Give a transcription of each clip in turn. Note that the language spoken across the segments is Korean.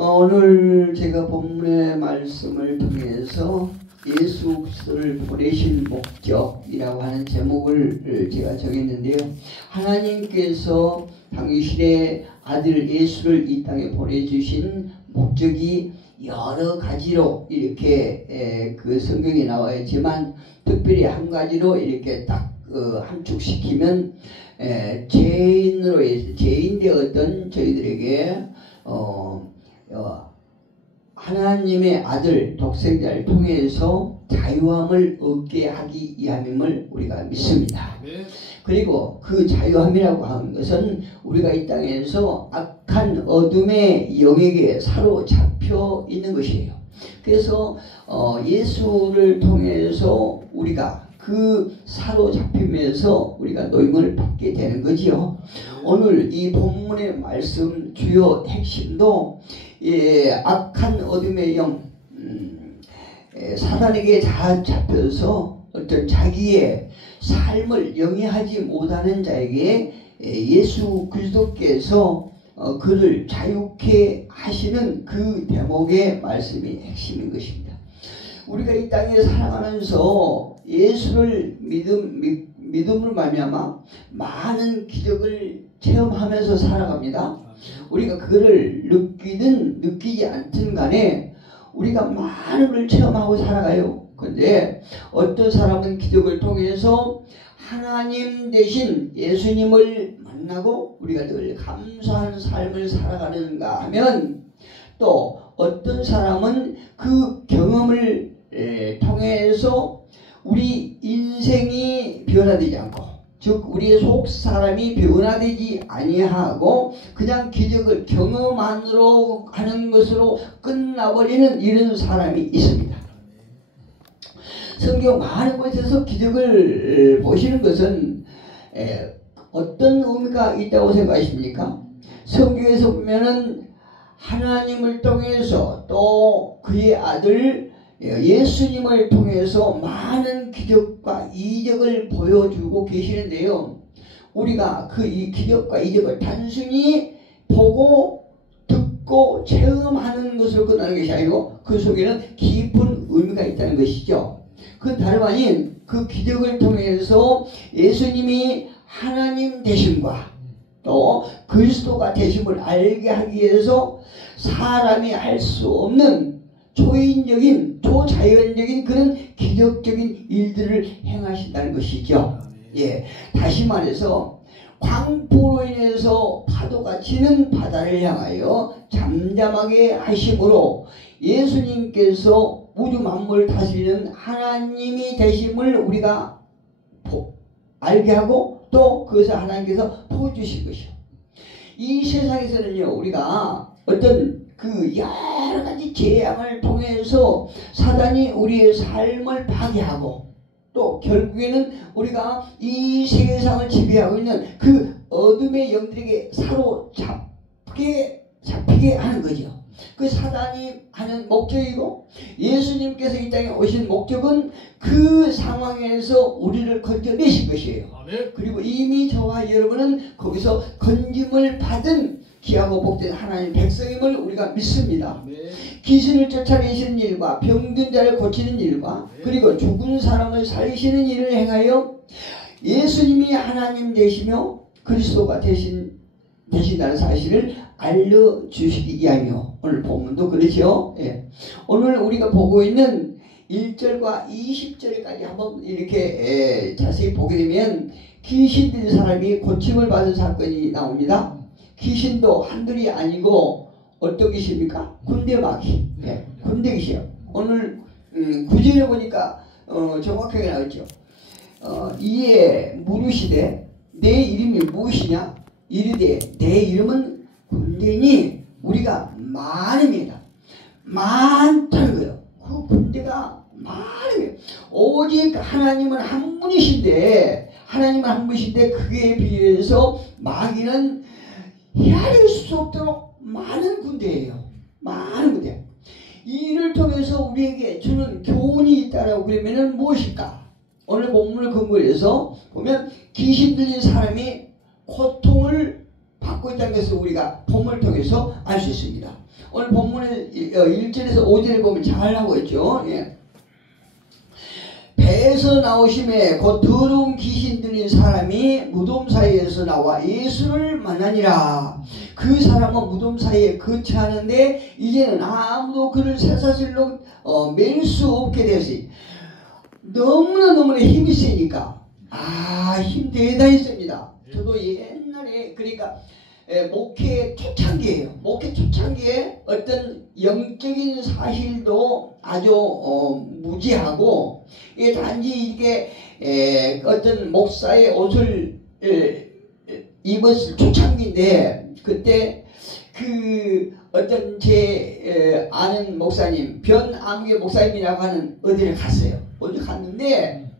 오늘 제가 본문의 말씀을 통해서 예수 그리스도를 보내신 목적이라고 하는 제목을 제가 정했는데요. 하나님께서 당신의 아들 예수를 이 땅에 보내주신 목적이 여러 가지로 이렇게 그 성경에 나와 있지만 특별히 한 가지로 이렇게 딱 함축시키면 죄인 되었던 저희들에게 하나님의 아들 독생자를 통해서 자유함을 얻게 하기 위함임을 우리가 믿습니다. 그리고 그 자유함이라고 하는 것은 우리가 이 땅에서 악한 어둠의 영역에 사로잡혀 있는 것이에요. 그래서 예수를 통해서 우리가 그 사로잡힘에서 우리가 노임을 받게 되는 거지요. 오늘 이 본문의 말씀 주요 핵심도 악한 어둠의 영, 사단에게 잘 잡혀서 어떤 자기의 삶을 영위하지 못하는 자에게 예수 그리스도께서 그를 자유케 하시는 그 대목의 말씀이 핵심인 것입니다. 우리가 이 땅에 살아가면서 예수를 믿음으로 말미암아 많은 기적을 체험하면서 살아갑니다. 우리가 그거를 느끼든 느끼지 않든 간에 우리가 많은 걸 체험하고 살아가요. 근데 어떤 사람은 기적을 통해서 하나님 대신 예수님을 만나고 우리가 늘 감사하는 삶을 살아가는가 하면, 또 어떤 사람은 그 경험을 통해서 우리 인생이 변화되지 않고, 즉 우리의 속 사람이 변화되지 아니하고 그냥 기적을 경험만으로 하는 것으로 끝나버리는 이런 사람이 있습니다. 성경 많은 곳에서 기적을 보시는 것은 어떤 의미가 있다고 생각하십니까? 성경에서 보면은 하나님을 통해서 또 그의 아들 예수님을 통해서 많은 기적과 이적을 보여주고 계시는데요. 우리가 그 이 기적과 이적을 단순히 보고 듣고 체험하는 것으로 끝나는 것이 아니고 그 속에는 깊은 의미가 있다는 것이죠. 그 다름 아닌 그 기적을 통해서 예수님이 하나님 되심과 또 그리스도가 되심을 알게 하기 위해서 사람이 할 수 없는 초인적인 초자연적인 그런 기적적인 일들을 행하신다는 것이죠. 다시 말해서 광풍으로 인해서 파도가 치는 바다를 향하여 잠잠하게 하심으로 예수님께서 우주 만물을 다스리는 하나님이 되심을 우리가 알게 하고 또 그것을 하나님께서 보여주신 것이요. 이 세상에서는요, 우리가 어떤 그 여러 가지 재앙을 통해서 사단이 우리의 삶을 파괴하고 또 결국에는 우리가 이 세상을 지배하고 있는 그 어둠의 영들에게 잡히게 하는 거죠. 그 사단이 하는 목적이고 예수님께서 이 땅에 오신 목적은 그 상황에서 우리를 건져내신 것이에요. 그리고 이미 저와 여러분은 거기서 건짐을 받은 귀하고 복된 하나님 백성임을 우리가 믿습니다. 귀신을 쫓아내시는 일과 병든 자를 고치는 일과 그리고 죽은 사람을 살리시는 일을 행하여 예수님이 하나님 되시며 그리스도가 되신다는 사실을 알려주시기 위하여 오늘 본문도 그렇죠. 오늘 우리가 보고 있는 1절과 20절까지 한번 이렇게 자세히 보게 되면 귀신 들린 사람이 고침을 받은 사건이 나옵니다. 귀신도 한둘이 아니고 어떤 귀신입니까? 군대마귀. 군대 귀신이요. 오늘 9절에 보니까 정확하게 나왔죠. 이에 물으시되 내 이름이 무엇이냐? 이르되 내 이름은 군대니 우리가 많습니다. 많다는 거예요. 그 군대가 많아요. 오직 하나님은 한 분이신데 그에 비해서 마귀는 헤아릴 수 없도록 많은 군대예요. 많은 군대. 이를 통해서 우리에게 주는 교훈이 있다라고 그러면은 무엇일까? 오늘 본문을 근거로 해서 보면 귀신 들린 사람이 고통을 받고 있다는 것을 우리가 본문을 통해서 알 수 있습니다. 오늘 본문의 1절에서 5절에 보면 잘 나오고 있죠. 예. 배에서 나오심에 곧 더러운 귀신 들린 사람이 무덤 사이에서 나와 예수를 만나니라. 그 사람은 무덤 사이에 거처하는데 이제는 아무도 그를 쇠사슬로 맬 수 없게 되었으니 너무나 힘이 세니까 힘 대단히 셉니다. 저도 옛날에 그러니까 목회 초창기에요. 목회 초창기에 어떤 영적인 사실도 아주 무지하고 단지 이게 어떤 목사의 옷을 입었을 초창기인데 그때 그 어떤 제 아는 목사님 변암계 목사님이라고 하는 어디를 갔어요. 어디 갔는데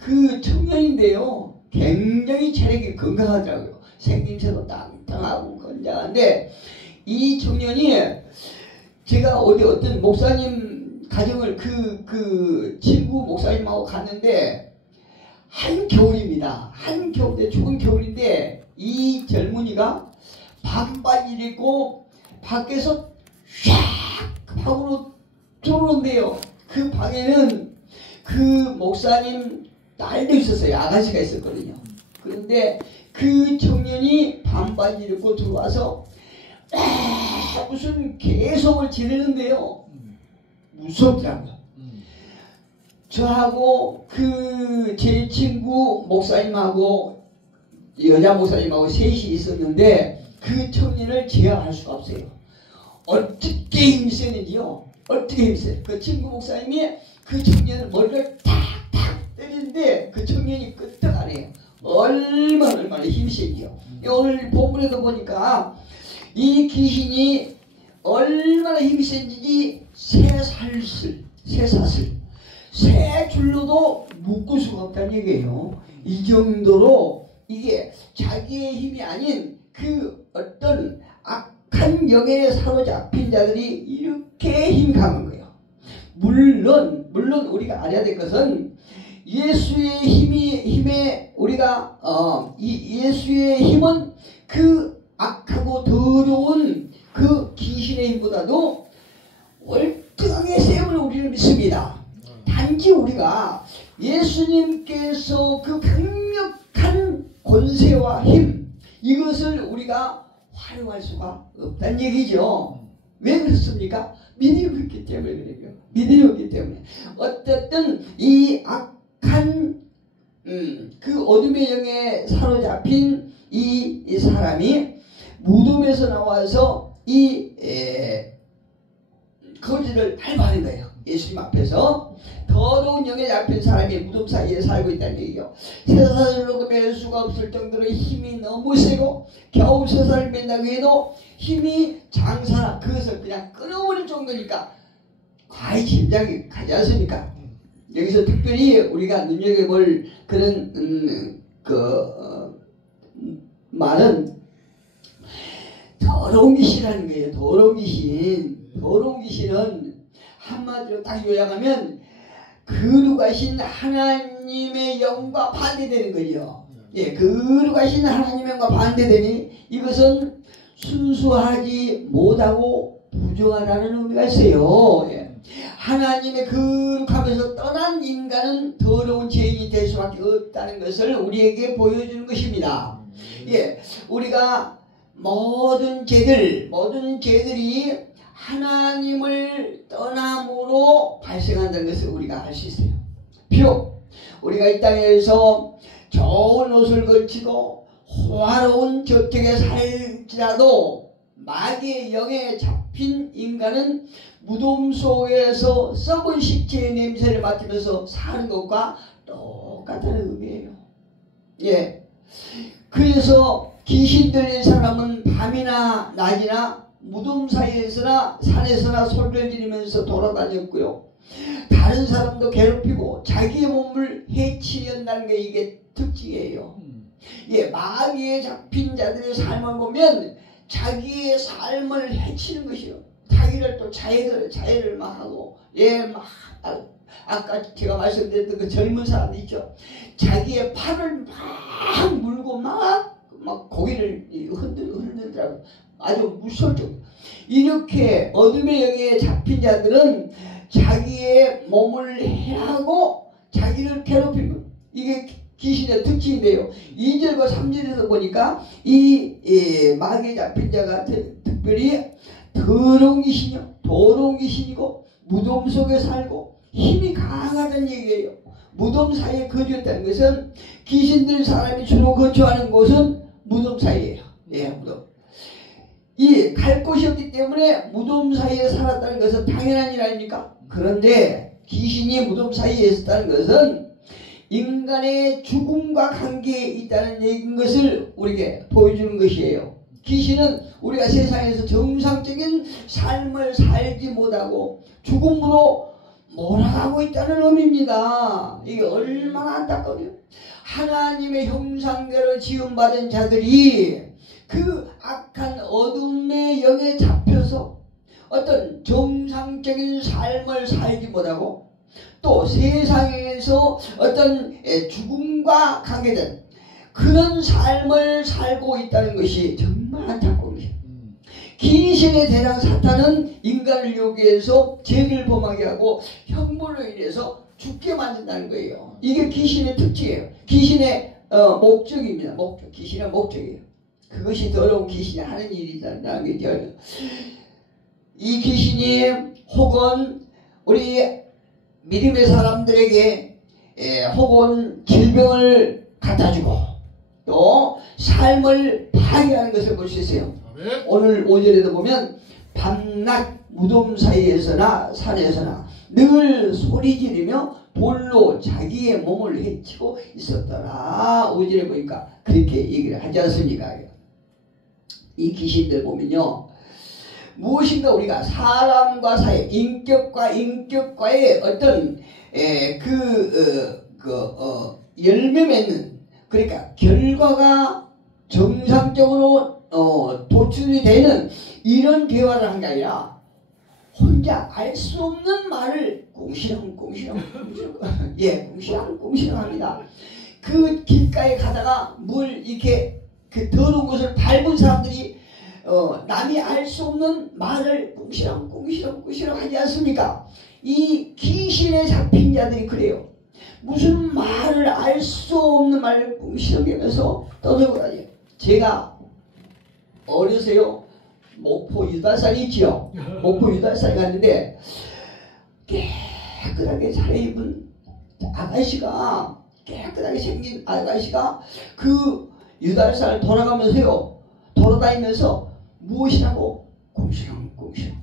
그 청년인데요. 굉장히 체력이 건강하더라고요. 생김새도 땅땅하고 건장한데 이 청년이 제가 어떤 목사님 가정을 그 친구 목사님하고 갔는데 한겨울입니다. 한겨울인데 추운 겨울인데 이 젊은이가 반바지를 입고 밖에서 샥 방으로 들어오는데요. 그 방에는 그 목사님 딸도 있었어요. 아가씨가 있었거든요. 그런데 그 청년이 반바지를 입고 들어와서 무슨 개성을 지르는데요. 무섭더라고요. 저하고 그 제 친구 목사님하고 여자 목사님하고 셋이 있었는데 그 청년을 제어할 수가 없어요. 어떻게 힘세는지요. 어떻게 힘세요. 그 친구 목사님이 그 청년을 머리를 탁탁 때리는데 그 청년이 끄떡 안 해요. 얼마나 힘세지요. 오늘 본문에도 보니까 이 귀신이 얼마나 힘이 센지 쇠사슬 쇠 줄로도 묶을 수가 없다는 얘기예요. 이 정도로 이게 자기의 힘이 아닌 그 어떤 악한 영에 사로잡힌 자들이 이렇게 힘이 강한 거예요. 물론 우리가 알아야 될 것은 예수의 힘에 우리가 예수의 힘은 그 악하고 더러운 그 귀신의 힘보다도 월등하게 셈을 우리는 믿습니다. 단지 우리가 예수님께서 그 강력한 권세와 힘 이것을 우리가 활용할 수가 없다는 얘기죠. 왜 그렇습니까? 믿음이 없기 때문에 그래요. 믿음이 없기 때문에 어쨌든 이 악한 그 어둠의 영에 사로잡힌 이 사람이 무덤에서 나와서 이 거지를 밟아하는 거예요. 예수님 앞에서 더러운 영에 잡힌 사람이 무덤 사이에 살고 있다는 얘기요. 쇠사슬로도 맬 수가 없을 정도로 힘이 너무 세고 겨우 쇠사슬을 맨다고 해도 힘이 장사나 그것을 그냥 끊어버릴 정도니까 과히 짐작이 가지 않습니까? 여기서 특별히 우리가 눈여겨볼 그런 말은 더러운 귀신이라는 거예요. 더러운 귀신. 더러운 귀신은 한마디로 딱 요약하면 거룩하신 하나님의 영과 반대되는 거죠. 예, 거룩하신 하나님의 영과 반대되니 이것은 순수하지 못하고 부정하다는 의미가 있어요. 예. 하나님의 거룩함에서 떠난 인간은 더러운 죄인이 될 수밖에 없다는 것을 우리에게 보여주는 것입니다. 예, 우리가 모든 죄들이 하나님을 떠남으로 발생한다는 것을 우리가 알 수 있어요. 비록 우리가 이 땅에서 좋은 옷을 걸치고 호화로운 저택에 살지라도 마귀의 영에 잡힌 인간은 무덤 속에서 썩은 식체의 냄새를 맡으면서 사는 것과 똑같다는 의미예요. 예. 그래서 귀신 들린 사람은 밤이나 낮이나 무덤 사이에서나 산에서나 소리를 지르면서 돌아다녔고요. 다른 사람도 괴롭히고 자기의 몸을 해치려는 게 이게 특징이에요. 예, 마귀에 잡힌 자들의 삶을 보면 자기의 삶을 해치는 것이요. 자기를 또 자해를 막 하고, 예, 막 아까 제가 말씀드렸던 그 젊은 사람들 있죠. 자기의 팔을 막 물고 막 막 고개를 흔들더라고. 아주 무서울 정도. 이렇게 어둠의 영에 잡힌 자들은 자기의 몸을 해하고 자기를 괴롭히는 것. 이게 귀신의 특징인데요. 2절과 3절에서 보니까 이 마귀에 잡힌 자가 특별히 더러운 귀신이요, 도로운 귀신이고 무덤 속에 살고 힘이 강하다는 얘기예요. 무덤 사이에 거주했다는 것은 귀신들 사람이 주로 거주하는 곳은 무덤 사이예요. 예, 무덤. 이 갈 곳이 없기 때문에 무덤 사이에 살았다는 것은 당연한 일 아닙니까? 그런데 귀신이 무덤 사이에 있었다는 것은 인간의 죽음과 관계에 있다는 얘기인 것을 우리에게 보여주는 것이에요. 귀신은 우리가 세상에서 정상적인 삶을 살지 못하고 죽음으로 몰아가고 있다는 의미입니다. 이게 얼마나 안타까워요. 하나님의 형상대로 지음받은 자들이 그 악한 어둠의 영에 잡혀서 어떤 정상적인 삶을 살지 못하고 또 세상에서 어떤 죽음과 관계된 그런 삶을 살고 있다는 것이 정말 안타까운 것이에요. 귀신의 대장 사탄은 인간을 요구해서 죄를 범하게 하고 형벌로 인해서 죽게 만든다는 거예요. 이게 귀신의 특징이에요. 귀신의 목적입니다. 목적. 귀신의 목적이에요. 그것이 더러운 귀신이 하는 일이라는 거죠. 이 귀신이 혹은 우리 믿음의 사람들에게 혹은 질병을 갖다주고 또 삶을 파괴하는 것을 볼 수 있어요. 오늘 5절에도 보면 밤낮 무덤 사이에서나 산에서나 늘 소리 지르며 돌로 자기의 몸을 해치고 있었더라. 5절에 보니까 그렇게 얘기를 하지 않습니까? 이 귀신들 보면요, 무엇인가 우리가 사람과 사이, 인격과 인격과의 어떤 열매 맺는, 그러니까 결과가 정상적으로 도출이 되는 이런 대화를 한 게 아니라 혼자 알 수 없는 말을 꽁시렁꽁시렁 꽁시렁꽁시렁 합니다. 그 길가에 가다가 물 이렇게 그 더러운 것을 밟은 사람들이 남이 알 수 없는 말을 꽁시렁꽁시렁 하지 않습니까? 이 귀신에 잡힌 자들이 그래요. 무슨 말을 알 수 없는 말을 꽁시렁하면서 떠들고 다녀요. 제가 어려서요, 목포 유달산이 있지요. 목포 유달산에 갔는데 깨끗하게 차려입은 아가씨가, 깨끗하게 생긴 아가씨가 그 유달산을 돌아다니면서 무엇이라고 꽁시렁꽁시렁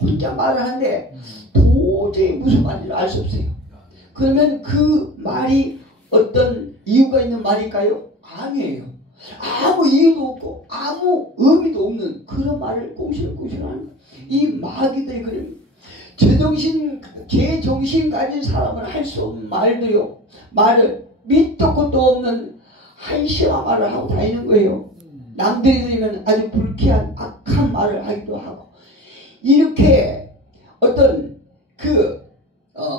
혼자 말을 하는데 도저히 무슨 말인지 알 수 없어요. 그러면 그 말이 어떤 이유가 있는 말일까요? 아니에요. 아무 이유도 없고 아무 의미도 없는 그런 말을 꽁시렁꽁시렁 하는 거예요. 이 마귀들이 그래요. 제정신 가진 사람은 할 수 없는 말들이요, 말을 밑도 끝도 없는 한심한 말을 하고 다니는 거예요. 남들이 들으면 아주 불쾌한 악한 말을 하기도 하고, 이렇게 어떤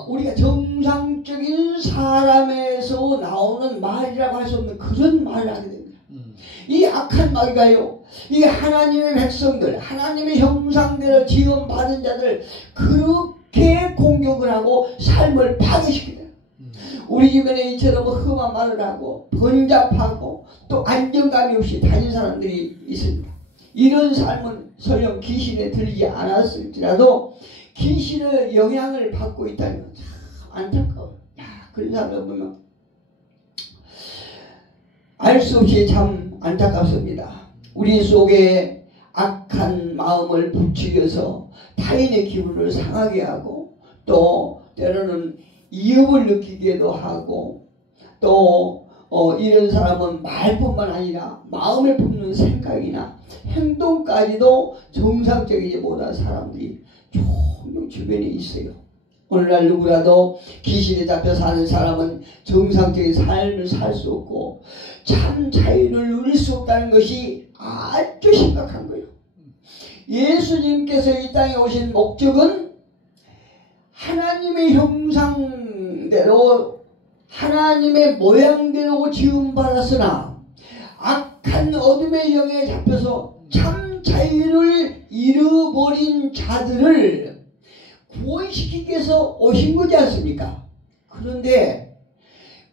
우리가 정상적인 사람에서 나오는 말이라고 할 수 없는 그런 말을 하게 됩니다. 이 악한 마귀가요, 이 하나님의 백성들, 하나님의 형상대로 지음받은 자들 그렇게 공격을 하고 삶을 파괴시키다. 우리 주변에 이처럼 험한 말을 하고 번잡하고 또 안정감이 없이 다니는 사람들이 있습니다. 이런 삶은 설령 귀신에 들리지 않았을지라도 귀신의 영향을 받고 있다는 건 참 안타까워요. 그런 사람을 보면 알 수 없이 참 안타깝습니다. 우리 속에 악한 마음을 부추겨서 타인의 기분을 상하게 하고 또 때로는 이업을 느끼기도 하고 또 이런 사람은 말뿐만 아니라 마음에 품는 생각이나 행동까지도 정상적이지 못한 사람들이 종종 주변에 있어요. 오늘날 누구라도 귀신에 잡혀 사는 사람은 정상적인 삶을 살 수 없고 참 자유를 누릴 수 없다는 것이 아주 심각한 거예요. 예수님께서 이 땅에 오신 목적은 하나님의 형상대로 하나님의 모양대로 지음받았으나 악한 어둠의 영에 잡혀서 참 자유를 잃어버린 자들을 구원시키기 위해서 오신 거지 않습니까? 그런데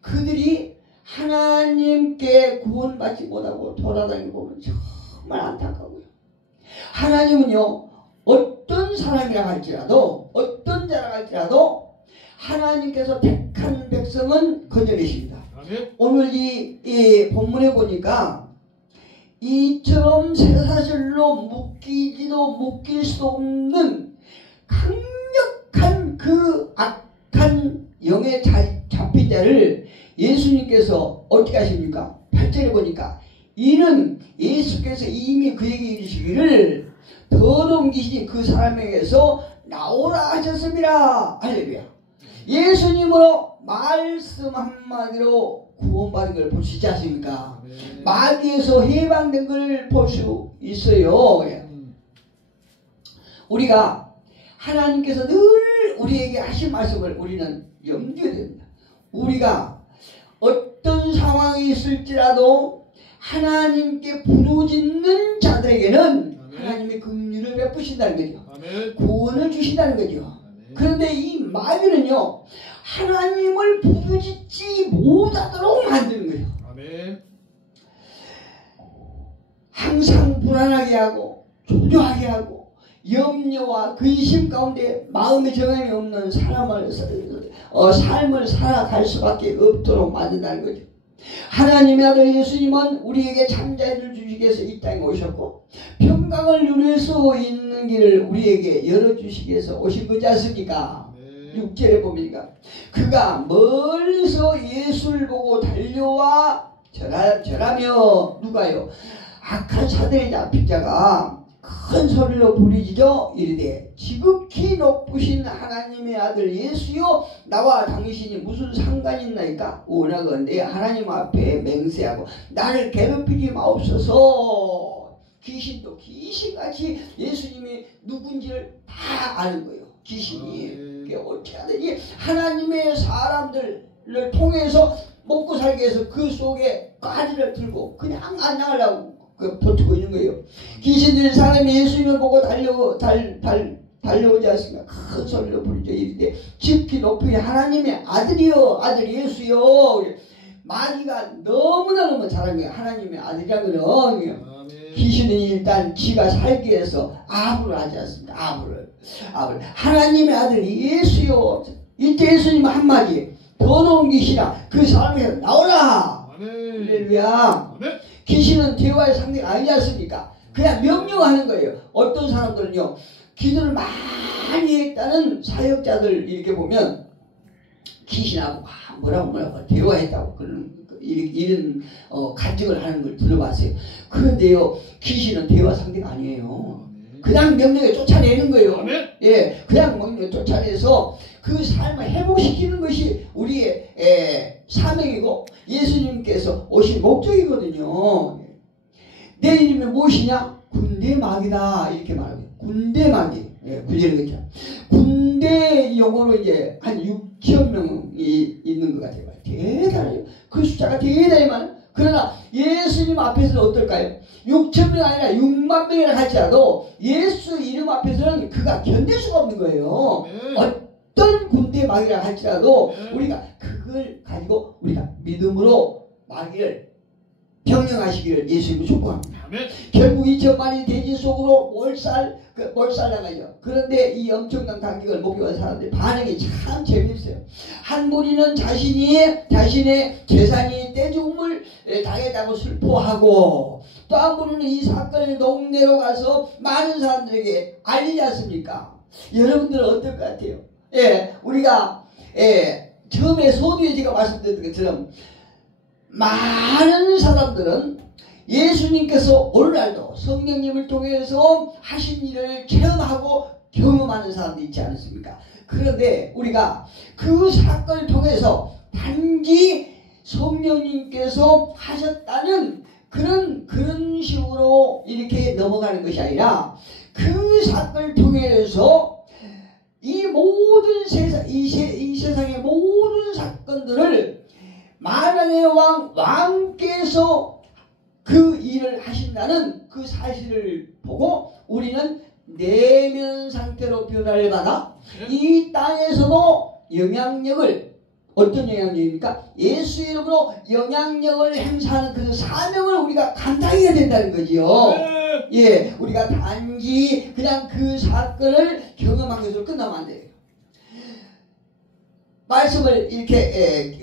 그들이 하나님께 구원받지 못하고 돌아다니고 보면 정말 안타까워요. 하나님은요, 어떤 사람이라 할지라도, 어떤 자라 할지라도 하나님께서 택한 백성은 건져내십니다. 오늘 이 본문에 보니까 이처럼 쇠사슬로 묶이지도 묶일 수도 없는 강력한 그 악한 영에 잡힌 자를 예수님께서 어떻게 하십니까? 8절에 보니까 이는 예수께서 이미 그에게 이르시기를 더러운 귀신이 그 사람에게서 나오라 하셨습니다. 할렐루야. 예수님으로 말씀 한마디로 구원받은 걸 볼 수 있지 않습니까? 마귀에서 해방된 걸 볼 수 있어요. 우리가 하나님께서 늘 우리에게 하신 말씀을 우리는 염두에 됩니다. 우리가 어떤 상황이 있을지라도 하나님께 부르짖는 자들에게는 하나님의 긍휼을 베푸신다는 거죠. 구원을 주신다는 거죠. 그런데 이 마귀는요, 하나님을 부르짖지 못하도록 만드는 거예요. 항상 불안하게 하고 초조하게 하고 염려와 근심 가운데 마음의 정함이 없는 삶을 살아갈 수밖에 없도록 만든다는 거죠. 하나님의 아들 예수님은 우리에게 참자를 주시기 위해서 이 땅에 오셨고 평강을 누릴 수 있는 길을 우리에게 열어주시기 위해서 오신 거지 않습니까? 6절에 보니까 그가 멀리서 예수를 보고 달려와 절하며 누가요? 악한 사대에 잡힌 자가 큰 소리로 부르짖어 이르되 지극히 높으신 하나님의 아들 예수여 나와 당신이 무슨 상관이 있나이까? 원하건대 하나님 앞에 맹세하고 나를 괴롭히지 마옵소서. 귀신도 귀신같이 예수님이 누군지를 다 아는 거예요. 귀신이 어떻게 하든지 하나님의 사람들을 통해서 먹고 살기 위해서 그 속에 까지를 들고 그냥 안 나가려고 버티고 있는 거예요. 귀신들이 사람이 예수님을 보고 달려오지 않습니까? 큰 소리로 부르짖어 이르되 지극히 높이 하나님의 아들이여 아들 예수여. 마귀가 너무나 잘한 거예요. 하나님의 아들이라고는. 귀신은 일단 지가 살기 위해서 아부를 하지 않습니다. 아부를. 하나님의 아들 예수여. 이때 예수님 한마디 더러운 귀신아 그 사람에서 나오라. 할렐루야. 귀신은 대화의 상대가 아니지 않습니까? 그냥 명령하는 거예요. 어떤 사람들은요, 기도를 많이 했다는 사역자들 이렇게 보면 귀신하고 뭐라고 대화했다고 이런 간증을 하는 걸 들어봤어요. 그런데요, 귀신은 대화 상대가 아니에요. 그냥 명령에 쫓아내는 거예요. 예, 그냥 명령에 쫓아내서 그 삶을 회복시키는 것이 우리의 사명이고 예수님께서 오신 목적이거든요. 내 이름이 무엇이냐? 군대 마귀다 이렇게 말합니다. 군대 마귀. 예, 구절이겠죠. 군대 용어로 이제 한 6천 명이 있는 것 같아요. 대단해요. 그 숫자가 대단히 많아요. 그러나 예수님 앞에서는 어떨까요? 6천 명 아니라 6만 명이라 할지라도 예수 이름 앞에서는 그가 견딜 수가 없는 거예요. 어떤 군대 마귀라 할지라도 우리가 그걸 가지고 우리가 믿음으로 마귀를 병령하시기를 예수님을 축복합니다. 결국 2천만이 돼지 속으로 몰살나가죠. 그런데 이 엄청난 간격을 목격한 사람들의 반응이 참 재미있어요. 한 무리는 자신의 재산이 떼죽음을 당했다고 슬퍼하고 또 한 무리는 이 사건을 동네로 가서 많은 사람들에게 알리지 않습니까? 여러분들은 어떨 것 같아요? 예, 우리가 처음에 서두에 제가 말씀드렸던 것처럼 많은 사람들은 예수님께서 오늘날도 성령님을 통해서 하신 일을 체험하고 경험하는 사람도 있지 않습니까? 그런데 우리가 그 사건을 통해서 단지 성령님께서 하셨다는 그런 식으로 이렇게 넘어가는 것이 아니라 그 사건을 통해서 이 모든 이 세상의 모든 사건들을 만왕의 왕께서 그 일을 하신다는 그 사실을 보고 우리는 내면 상태로 변화를 받아 이 땅에서도 영향력을, 어떤 영향력입니까? 예수 이름으로 영향력을 행사하는 그 사명을 우리가 감당해야 된다는 거지요. 예, 우리가 단지 그냥 그 사건을 경험한 것으로 끝나면 안 돼요. 말씀을 이렇게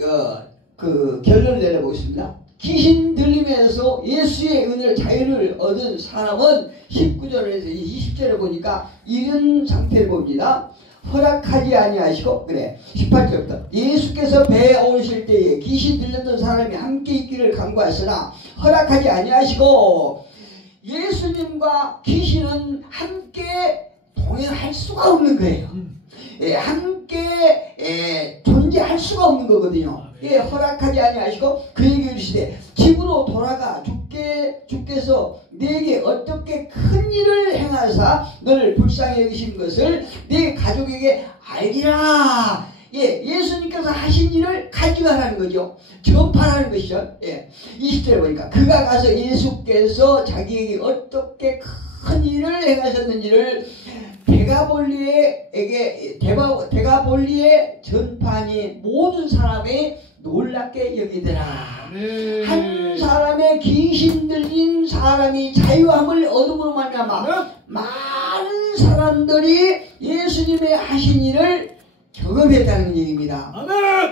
결론을 내려보겠습니다. 귀신 들림에서 예수의 은혜를, 자유를 얻은 사람은 19절에서 20절에 보니까 이런 상태를 봅니다. 허락하지 아니하시고, 그래 18절부터 예수께서 배에 오르실 때에 귀신 들렸던 사람이 함께 있기를 간구하시나 허락하지 아니하시고, 예수님과 귀신은 함께 동행할 수가 없는 거예요. 함께 존재할 수가 없는 거거든요. 허락하지 아니하시고 그에게 이르시되 집으로 돌아가 주께서 네게 어떻게 큰 일을 행하사 너를 불쌍히 여기신 것을 네 가족에게 알리라. 예수님께서 하신 일을 간증하라는 거죠. 전파라는 것이죠. 20절에 보니까 그가 가서 예수께서 자기에게 어떻게 큰 일을 행하셨는지를 데가볼리에 전파하니 모든 사람이 놀랍게 여기더라. 한 사람의 귀신 들린 사람이 자유함을 얻음으로 말미암아 많은 사람들이 예수님의 하신 일을 경험했다는 얘기입니다.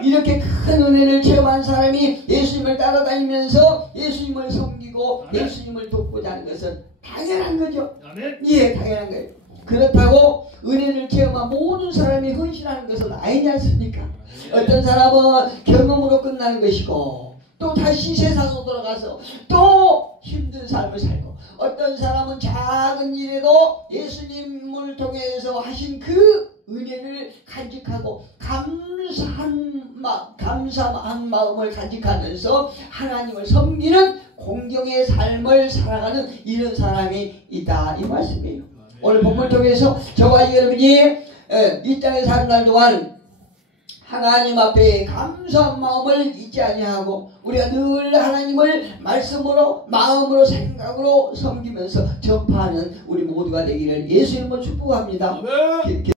이렇게 큰 은혜를 체험한 사람이 예수님을 따라다니면서 예수님을 섬기고 예수님을 돕고자 하는 것은 당연한 거죠. 예, 당연한 거예요. 그렇다고 은혜를 체험한 모든 사람이 헌신하는 것은 아니지 않습니까? 어떤 사람은 경험으로 끝나는 것이고 또 다시 세상으로 돌아가서 또 힘든 삶을 살고, 어떤 사람은 작은 일에도 예수님을 통해서 하신 그 은혜를 간직하고 감사한 마음을 간직하면서 하나님을 섬기는 공경의 삶을 살아가는 이런 사람이 있다, 이 말씀이에요. 오늘 본문을 통해서 저와 여러분이 이 땅에 사는 날 동안 하나님 앞에 감사한 마음을 잊지 아니하고 우리가 늘 하나님을 말씀으로, 마음으로, 생각으로 섬기면서 전파하는 우리 모두가 되기를 예수 이름으로 축복합니다.